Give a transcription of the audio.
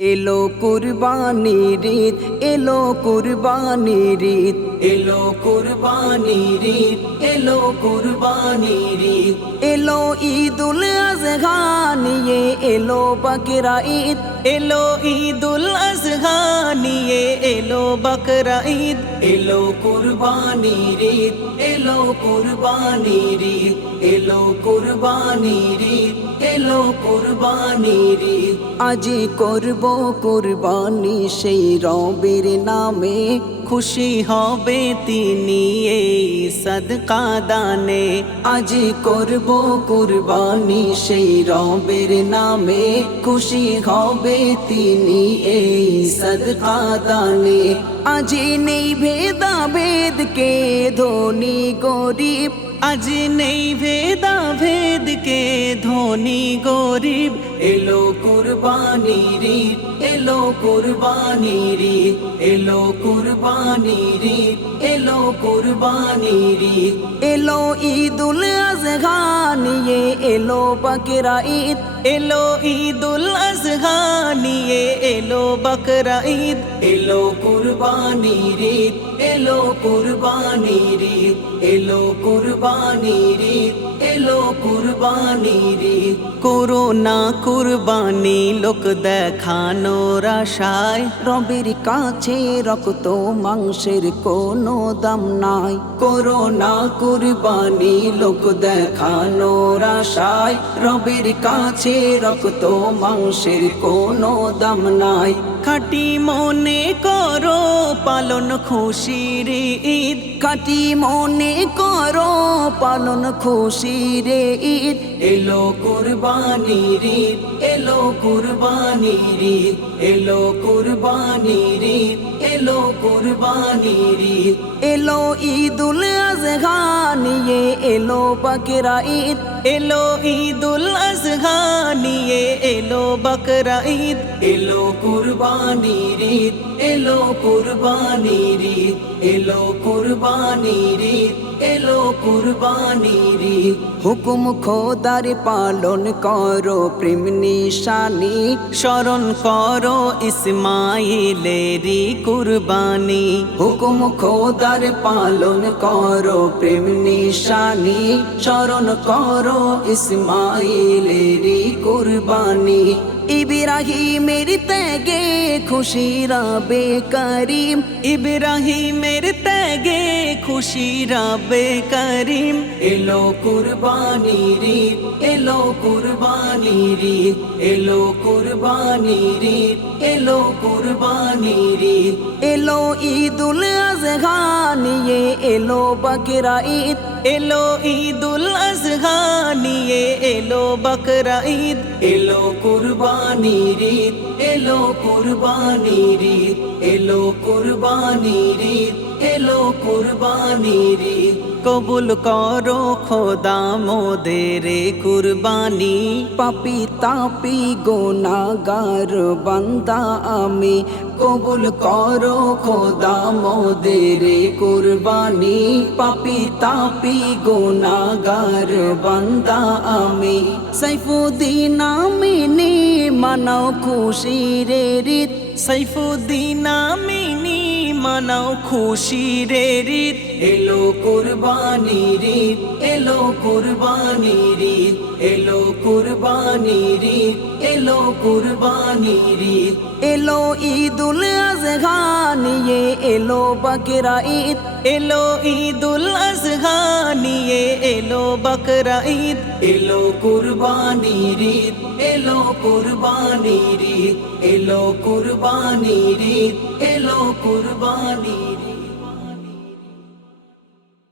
এলো কুরবানির ঈদ, এলো কুরবানির ঈদ, এলো কুরবানির ঈদ, এলো কুরবানির ঈদ, এলো ঈদুল আজহা নিয়ে এলো বকরা ঈদ, এলো ঈদুল আজহা নিয়ে এলো বকরা ঈদ, এলো কুরবানির ঈদ এলো কুরবানির এলো কুরবানির এলো কুরবানির আজি করব কুরবানি সেই রবের নামে। খুশি হবে তিনি এই সদকা দানে। আজি করব কুরবানি সেই রবের নামে। খুশি হবে তিনি এই সদকা দানে। আজি নেই ভেদা কে ধনী গরিব? আজ নেই ভেদ কে ধনী গরিব? এলো কুরবানি ঈদ, এলো কুরবানি ঈদ, এলো কুরবানি ঈদ, এলো কুরবানি ঈদ। এলো ঈদুল আজহা নিয়ে এলো বকরা ঈদ, এলো ঈদুল আজহা নিয়ে এলো বকরা ঈদ। এলো কুরবানি ঈদ, এলো কুরবানি ঈদ, এলো কুরবানি ঈদ, এলো কুরবানি ঈদ। করোনা কুরবানি লোক দেখানোর আশায় রবির কাছে রক্ত, মাংসের কোনো দাম নাই। করোনা কুরবানি লোক দেখানোর আশায় রবির কাছে রক্ত, মাংসের কোনো দাম নাই। খাটি মনে করো, পালন খুশির ঈদ। খাটি মনে করো পালন খুশির ঈদ। এলো কুরবানির ঈদ, এলো কুরবানির ঈদ, এলো কুরবানির ঈদ, এলো কুরবানির ঈদ। এলো ঈদুল আজহা নিয়ে এলো বকরা ঈদ। এলো ঈদুল আজহা নিয়ে এলো বকরা ঈদ। এলো কুরবানির ঈদ, এলো কুরবানির ঈদ, এলো কুরবানির ঈদ। এলো কুরবানির হুকুম খোদার পালন করো, প্রেম নিশানি স্মরণ করো ইসমাইলেরি কুরবানি। হুকুম খোদার পালন করো, প্রেম নিশানি স্মরণ করো ইসমাইলেরি কুরবানি। ইব্রাহিমের ত্যাগে খুশি রাবে করিম ইব্রাহিমের ত্যাগে খুশি রাবে করিম এলো কুরবানি ঈদ, এলো কুরবানি ঈদ, এলো কুরবানি ঈদ, এলো কুরবানি ঈদ। এলো ঈদুল আজহা নিয়ে এলো বকরা ঈদ এলো ঈদুল আজহা নিয়ে এলো বকরা ঈদ এলো কুরবানি ঈদ, এলো কুরবানি ঈদ, এলো কুরবানি ঈদ, এলো কুরবানি ঈদ। কবুল করো খোদা মোদের কুরবানি, পাপি তাপি গোনাগার বান্দা আমি। কবুল করো খোদা মোদের কুরবানি, পাপি তাপি গোনাগার বান্দা আমি। সাইফুদ্দিন আমিনি মানাও খুশির রীত। সাইফুদ্দিন আমিনি, মানাও খুশির রীত। এলো কুরবানি ঈদ, এলো কুরবানি ঈদ। এলো কুরবানি ঈদ, এলো কুরবানি ঈদ। এলো ঈদুল আজহা নিয়ে এলো বকরা ঈদ। এলো বকরা ঈদ। এলো কুরবানি ঈদ এলো কুরবানি ঈদ এলো কুরবানি ঈদ এলো কুরবানি ঈদ।